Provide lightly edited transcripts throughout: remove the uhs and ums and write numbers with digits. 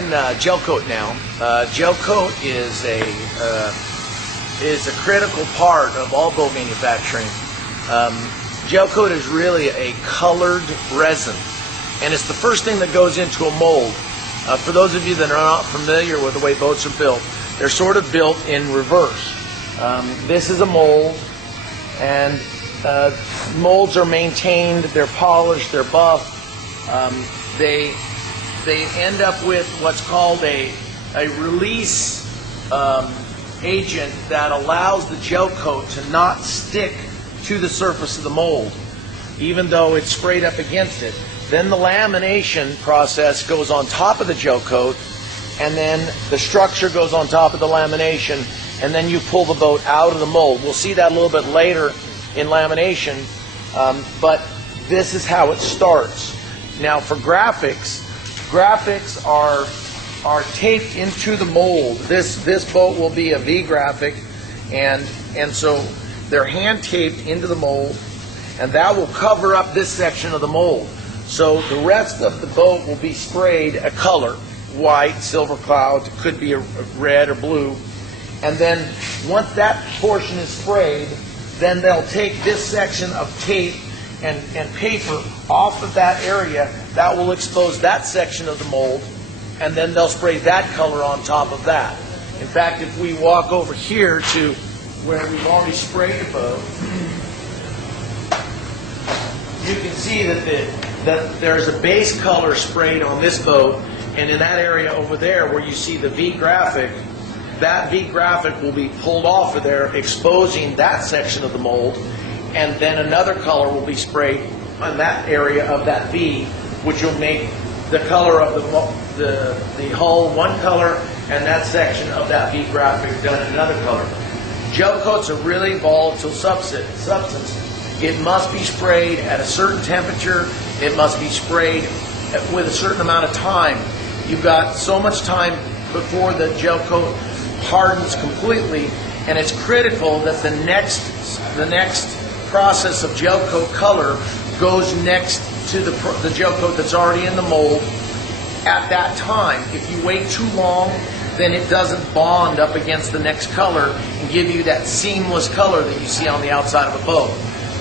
in Gelcoat now. Gelcoat is a critical part of all boat manufacturing. Gelcoat is really a colored resin, and it's the first thing that goes into a mold. For those of you that are not familiar with the way boats are built, they're sort of built in reverse. This is a mold, and molds are maintained, they're polished, they're buffed. They end up with what's called a release agent that allows the gel coat to not stick to the surface of the mold, even though it's sprayed up against it. Then the lamination process goes on top of the gel coat, and then the structure goes on top of the lamination, and then you pull the boat out of the mold. We'll see that a little bit later in lamination, but this is how it starts. Now for graphics are taped into the mold. This boat will be a V graphic, and so they're hand taped into the mold, and that will cover up this section of the mold. So the rest of the boat will be sprayed a color, white, silver cloud, could be a red or blue. And then once that portion is sprayed, then they'll take this section of tape and paper off of that area. That will expose that section of the mold, and then they'll spray that color on top of that. In fact, if we walk over here to where we've already sprayed the boat, you can see that there's a base color sprayed on this boat, and in that area over there where you see the V graphic, that V graphic will be pulled off of there, exposing that section of the mold, and then another color will be sprayed on that area of that V, which will make the color of the hull one color, and that section of that V graphic done another color. Gel coat's a really volatile substance. It must be sprayed at a certain temperature. It must be sprayed with a certain amount of time. You've got so much time before the gel coat hardens completely, and it's critical that the next process of gel coat color goes next to the gel coat that's already in the mold at that time. If you wait too long, then it doesn't bond up against the next color and give you that seamless color that you see on the outside of a boat.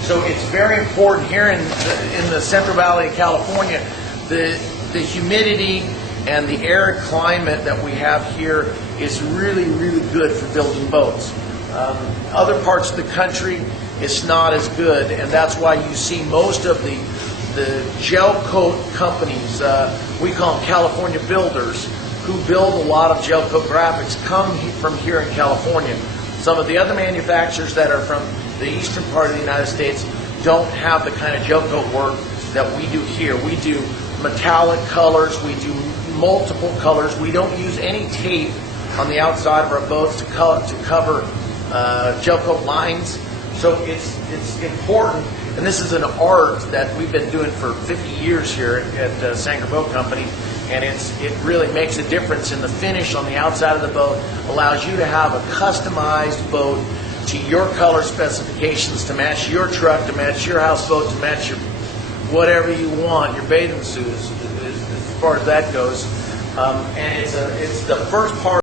So it's very important here in the Central Valley of California. The humidity and the arid climate that we have here is really, really good for building boats. Other parts of the country, it's not as good, and that's why you see most of the gel coat companies, we call them California builders, who build a lot of gel coat graphics, come from here in California. Some of the other manufacturers that are from the eastern part of the United States don't have the kind of gel coat work that we do here. We do metallic colors, we do multiple colors. We don't use any tape on the outside of our boats to cover gel coat lines. So it's important, and this is an art that we've been doing for 50 years here at Sanger Boat Company, and it really makes a difference in the finish on the outside of the boat. Allows you to have a customized boat to your color specifications, to match your truck, to match your houseboat, to match your whatever you want, your bathing suit, as far as that goes. And it's the first part